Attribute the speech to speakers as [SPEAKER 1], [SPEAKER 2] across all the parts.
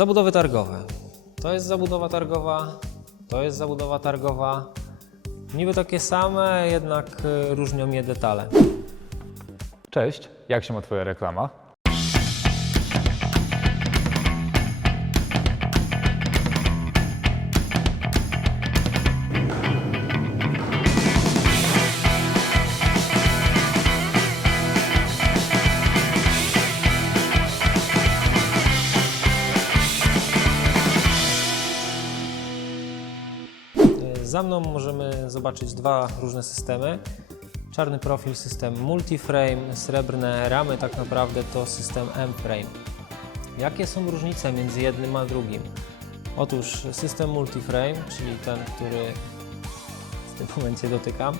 [SPEAKER 1] Zabudowy targowe. To jest zabudowa targowa, to jest zabudowa targowa. Niby takie same, jednak y, różnią je detale.
[SPEAKER 2] Cześć, jak się ma Twoja reklama?
[SPEAKER 1] Za mną możemy zobaczyć dwa różne systemy. Czarny profil, system multiframe, srebrne ramy tak naprawdę to system M-frame. Jakie są różnice między jednym a drugim? Otóż system multiframe, czyli ten, który w tym momencie dotykam,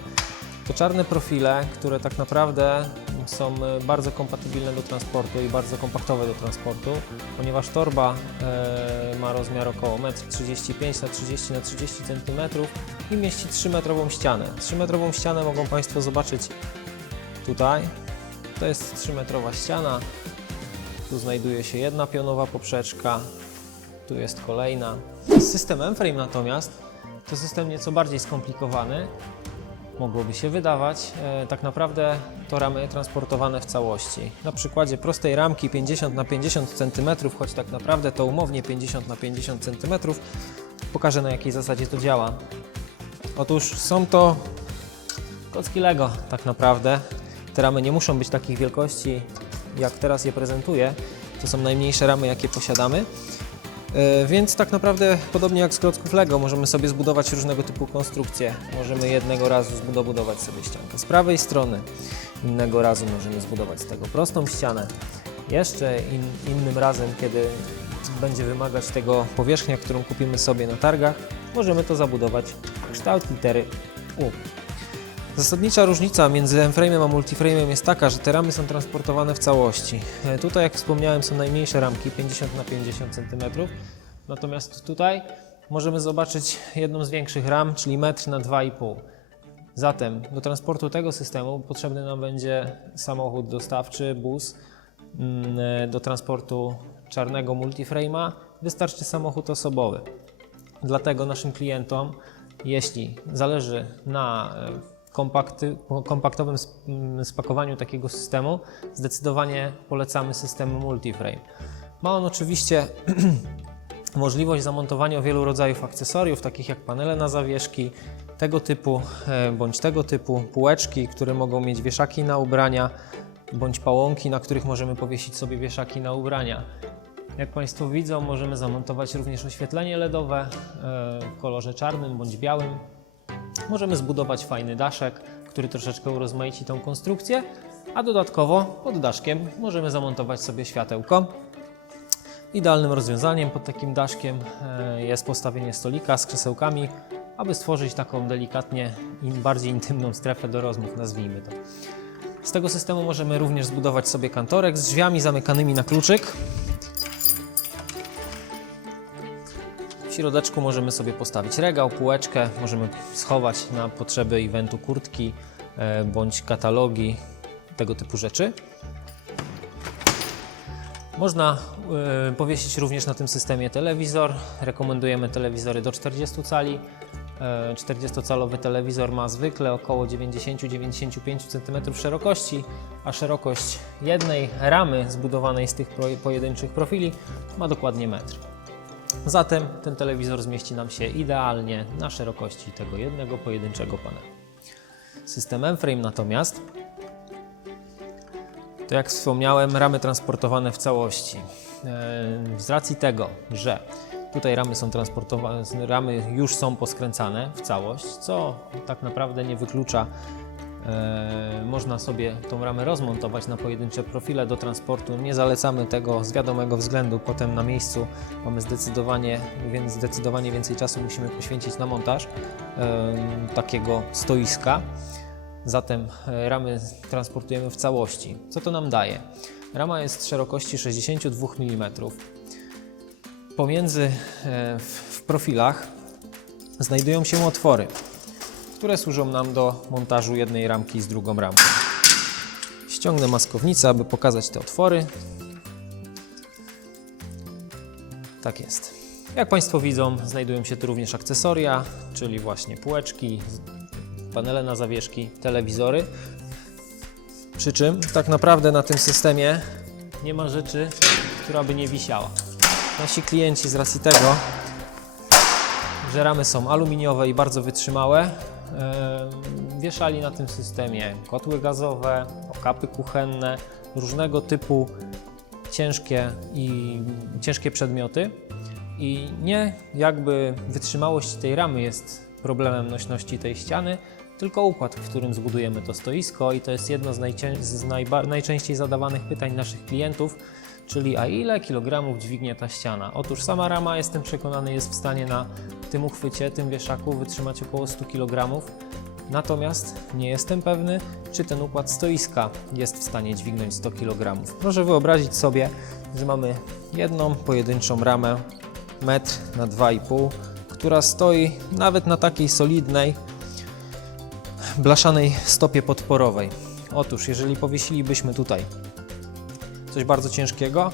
[SPEAKER 1] to czarne profile, które tak naprawdę są e, bardzo kompatybilne do transportu i bardzo kompaktowe do transportu, ponieważ torba e, ma rozmiar około 1,35 m na 30 na 30 cm i mieści 3-metrową ścianę. 3-metrową ścianę mogą Państwo zobaczyć tutaj. To jest 3-metrowa ściana. Tu znajduje się jedna pionowa poprzeczka, tu jest kolejna. System M-Frame natomiast to system nieco bardziej skomplikowany, mogłoby się wydawać. E, tak naprawdę to ramy transportowane w całości. Na przykładzie prostej ramki 50 na 50 cm, choć tak naprawdę to umownie 50 na 50 cm, pokażę na jakiej zasadzie to działa. Otóż są to kocki Lego tak naprawdę. Te ramy nie muszą być takich wielkości, jak teraz je prezentuję. To są najmniejsze ramy, jakie posiadamy. E, Więc tak naprawdę, podobnie jak z klocków Lego, możemy sobie zbudować różnego typu konstrukcje. Możemy jednego razu zbudować sobie ściankę z prawej strony, innego razu możemy zbudować z tego prostą ścianę. Jeszcze in, innym razem, kiedy będzie wymagać tego powierzchnia, którą kupimy sobie na targach, możemy to zabudować w kształt litery U. Zasadnicza różnica między M-frame'em a multiframe'em jest taka, że te ramy są transportowane w całości. E, Tutaj, jak wspomniałem, są najmniejsze ramki 50 na 50 cm, natomiast tutaj możemy zobaczyć jedną z większych ram, czyli metr na 2,5 Zatem do transportu tego systemu potrzebny nam będzie samochód dostawczy, bus. Mm, e, Do transportu czarnego multiframe'a wystarczy samochód osobowy. Dlatego naszym klientom, jeśli zależy na e, kompakty, kompaktowym sp- m, spakowaniu takiego systemu, zdecydowanie polecamy system multiframe. Ma on oczywiście możliwość zamontowania wielu rodzajów akcesoriów, takich jak panele na zawieszki, tego typu e, bądź tego typu półeczki, które mogą mieć wieszaki na ubrania, bądź pałąki, na których możemy powiesić sobie wieszaki na ubrania. Jak Państwo widzą, możemy zamontować również oświetlenie LEDowe e, w kolorze czarnym bądź białym. Możemy zbudować fajny daszek, który troszeczkę urozmaici tą konstrukcję, a dodatkowo pod daszkiem możemy zamontować sobie światełko. Idealnym rozwiązaniem pod takim daszkiem e, jest postawienie stolika z krzesełkami, aby stworzyć taką delikatnie bardziej intymną strefę do rozmów, nazwijmy to. Z tego systemu możemy również zbudować sobie kantorek z drzwiami zamykanymi na kluczyk. W środeczku możemy sobie postawić regał, półeczkę, możemy schować na potrzeby eventu kurtki e, bądź katalogi, tego typu rzeczy. Można e, powiesić również na tym systemie telewizor. Rekomendujemy telewizory do 40 cali. E, 40-calowy telewizor ma zwykle około 90-95 cm szerokości, a szerokość jednej ramy zbudowanej z tych pojedynczych profili ma dokładnie metr. Zatem ten telewizor zmieści nam się idealnie na szerokości tego jednego pojedynczego panelu. System M-Frame natomiast to jak wspomniałem, ramy transportowane w całości. E, Z racji tego, że tutaj ramy są transportowane, ramy już są poskręcane w całość, co tak naprawdę nie wyklucza, można sobie tą ramę rozmontować na pojedyncze profile do transportu. Nie zalecamy tego z wiadomego względu. Potem na miejscu mamy zdecydowanie, więc zdecydowanie więcej czasu musimy poświęcić na montaż e, takiego stoiska. Zatem e, ramy transportujemy w całości. Co to nam daje? Rama jest szerokości 62 mm. Pomiędzy e, w profilach znajdują się otwory, które służą nam do montażu jednej ramki z drugą ramką. Ściągnę maskownicę, aby pokazać te otwory. Tak jest. Jak Państwo widzą, znajdują się tu również akcesoria, czyli właśnie półeczki, panele na zawieszki, telewizory. Przy czym tak naprawdę na tym systemie nie ma rzeczy, która by nie wisiała. Nasi klienci z racji tego, że ramy są aluminiowe i bardzo wytrzymałe, wieszali na tym systemie kotły gazowe, okapy kuchenne, różnego typu ciężkie i ciężkie przedmioty. I nie jakby wytrzymałość tej ramy jest problemem nośności tej ściany, tylko układ, w którym zbudujemy to stoisko i to jest jedno z, z najczęściej zadawanych pytań naszych klientów, czyli a ile kilogramów dźwignie ta ściana? Otóż sama rama, jestem przekonany, jest w stanie na tym uchwycie, tym wieszaku wytrzymać około 100 kg. Natomiast nie jestem pewny, czy ten układ stoiska jest w stanie dźwignąć 100 kg. Proszę wyobrazić sobie, że mamy jedną pojedynczą ramę metr na 2,5, która stoi nawet na takiej solidnej, blaszanej stopie podporowej. Otóż, jeżeli powiesilibyśmy tutaj coś bardzo ciężkiego,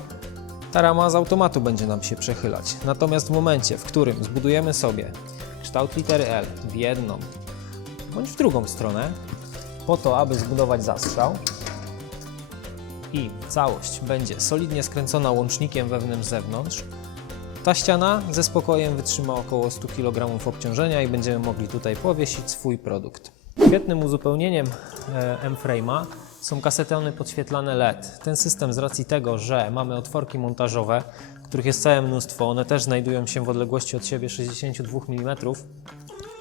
[SPEAKER 1] ta rama z automatu będzie nam się przechylać. Natomiast w momencie, w którym zbudujemy sobie kształt litery L w jedną bądź w drugą stronę, po to, aby zbudować zastrzał i całość będzie solidnie skręcona łącznikiem wewnątrz-zewnątrz, ta ściana ze spokojem wytrzyma około 100 kg obciążenia i będziemy mogli tutaj powiesić swój produkt. Świetnym uzupełnieniem e, M-Frame'a są kasetony podświetlane LED. Ten system z racji tego, że mamy otworki montażowe, których jest całe mnóstwo, one też znajdują się w odległości od siebie 62 mm,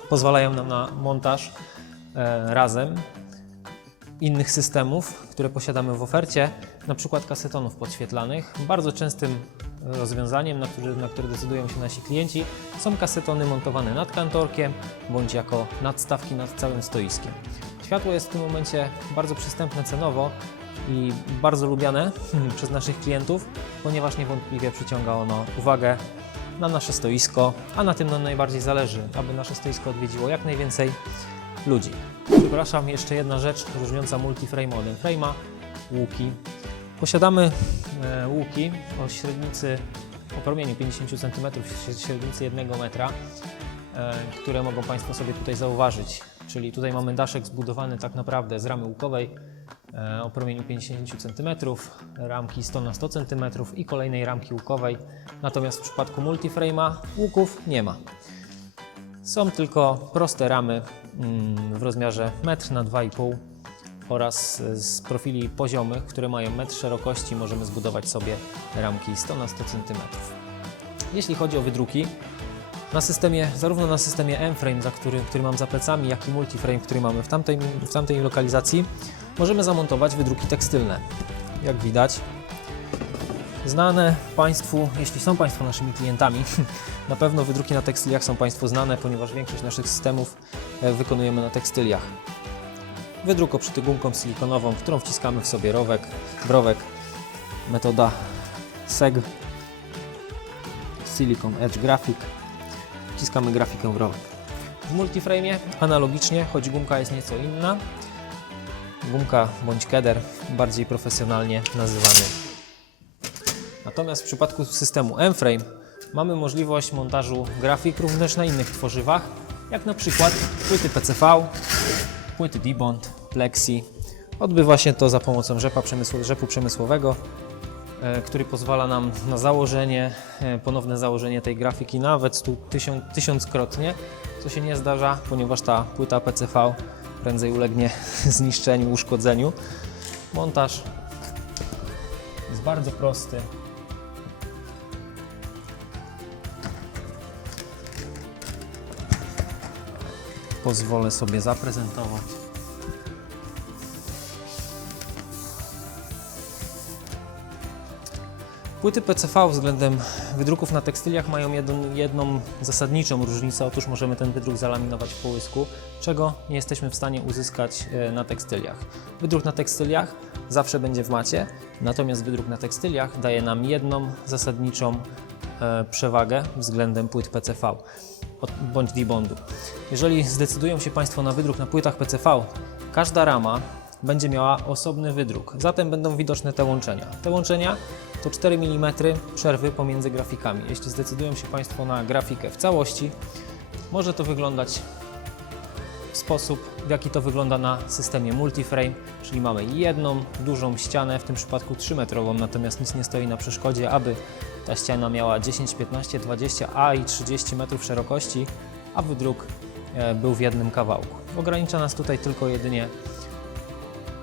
[SPEAKER 1] pozwalają nam na montaż e, razem innych systemów, które posiadamy w ofercie, na przykład kasetonów podświetlanych. Bardzo częstym rozwiązaniem, na które, na które decydują się nasi klienci, są kasetony montowane nad kantorkiem bądź jako nadstawki nad całym stoiskiem. Światło jest w tym momencie bardzo przystępne cenowo i bardzo lubiane przez naszych klientów, ponieważ niewątpliwie przyciąga ono uwagę na nasze stoisko, a na tym nam najbardziej zależy, aby nasze stoisko odwiedziło jak najwięcej ludzi. Przepraszam, jeszcze jedna rzecz różniąca multiframe od frame'a, łuki. Posiadamy łuki o średnicy, o promieniu 50 cm, średnicy 1 metra, e, które mogą Państwo sobie tutaj zauważyć. Czyli tutaj mamy daszek zbudowany tak naprawdę z ramy łukowej e, o promieniu 50 cm, ramki 100 na 100 cm i kolejnej ramki łukowej. Natomiast w przypadku multiframe'a łuków nie ma. Są tylko proste ramy mm, w rozmiarze 1 na 2,5 oraz z profili poziomych, które mają metr szerokości, możemy zbudować sobie ramki 100 na 100 cm. Jeśli chodzi o wydruki, na systemie, zarówno na systemie M-Frame, za który, który mam za plecami, jak i Multiframe, który mamy w tamtej, w tamtej lokalizacji, możemy zamontować wydruki tekstylne. Jak widać, znane Państwu, jeśli są Państwo naszymi klientami, na pewno wydruki na tekstyliach są Państwu znane, ponieważ większość naszych systemów e, wykonujemy na tekstyliach. Wydruk obszyty gumką silikonową, którą wciskamy w sobie rowek, browek. Metoda SEG Silicon Edge Graphic. Wciskamy grafikę w rowek. W multiframe analogicznie, choć gumka jest nieco inna. Gumka bądź keder, bardziej profesjonalnie nazywany Natomiast w przypadku systemu M-Frame mamy możliwość montażu grafik również na innych tworzywach, jak na przykład płyty PCV, płyty Debond, Plexi. Odbywa się to za pomocą rzepa rzepu przemysłowego, e, który pozwala nam na założenie, e, ponowne założenie tej grafiki nawet stu, tysiąc, tysiąckrotnie, co się nie zdarza, ponieważ ta płyta PCV prędzej ulegnie zniszczeniu, uszkodzeniu. Montaż jest bardzo prosty. Pozwolę sobie zaprezentować. Płyty PCV względem wydruków na tekstyliach mają jedną, jedną zasadniczą różnicę. Otóż możemy ten wydruk zalaminować w połysku, czego nie jesteśmy w stanie uzyskać e, na tekstyliach. Wydruk na tekstyliach zawsze będzie w macie, natomiast wydruk na tekstyliach daje nam jedną zasadniczą e, przewagę względem płyt PCV bądź debondu. Jeżeli zdecydują się Państwo na wydruk na płytach PCV, każda rama będzie miała osobny wydruk. Zatem będą widoczne te łączenia. Te łączenia to 4 mm przerwy pomiędzy grafikami. Jeśli zdecydują się Państwo na grafikę w całości, może to wyglądać sposób, w jaki to wygląda na systemie multiframe, czyli mamy jedną dużą ścianę, w tym przypadku 3-metrową, natomiast nic nie stoi na przeszkodzie, aby ta ściana miała 10, 15, 20, a i 30 metrów szerokości, a wydruk e, był w jednym kawałku. Ogranicza nas tutaj tylko jedynie,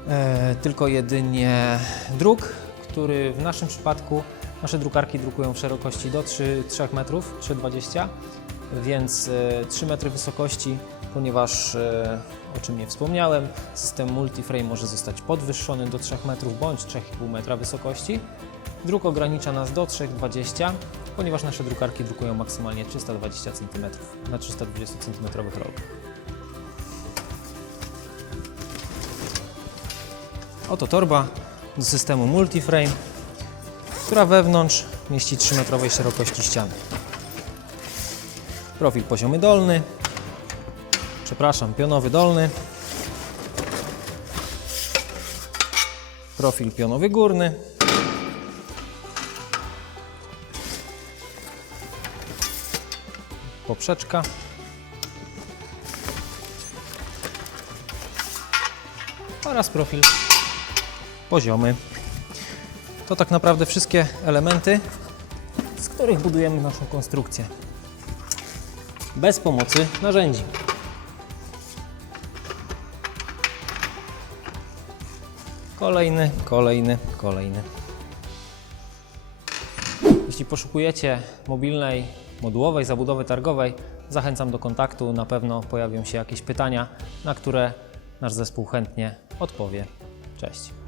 [SPEAKER 1] e, tylko jedynie druk, który w naszym przypadku nasze drukarki drukują w szerokości do 3, 3 metrów, 3,20 więc e, 3 metry wysokości, ponieważ e, o czym nie wspomniałem, system multiframe może zostać podwyższony do 3 metrów bądź 3,5 metra wysokości. Druk ogranicza nas do 3,20, ponieważ nasze drukarki drukują maksymalnie 320 cm na 320 cm rolkach. Oto torba do systemu multiframe, która wewnątrz mieści 3 metrowej szerokości ściany. Profil poziomy dolny, przepraszam, pionowy dolny, profil pionowy górny, poprzeczka, oraz profil poziomy. To tak naprawdę wszystkie elementy, z których budujemy naszą konstrukcję bez pomocy narzędzi. Kolejny, kolejny, kolejny. Jeśli poszukujecie mobilnej, modułowej zabudowy targowej, zachęcam do kontaktu. Na pewno pojawią się jakieś pytania, na które nasz zespół chętnie odpowie. Cześć.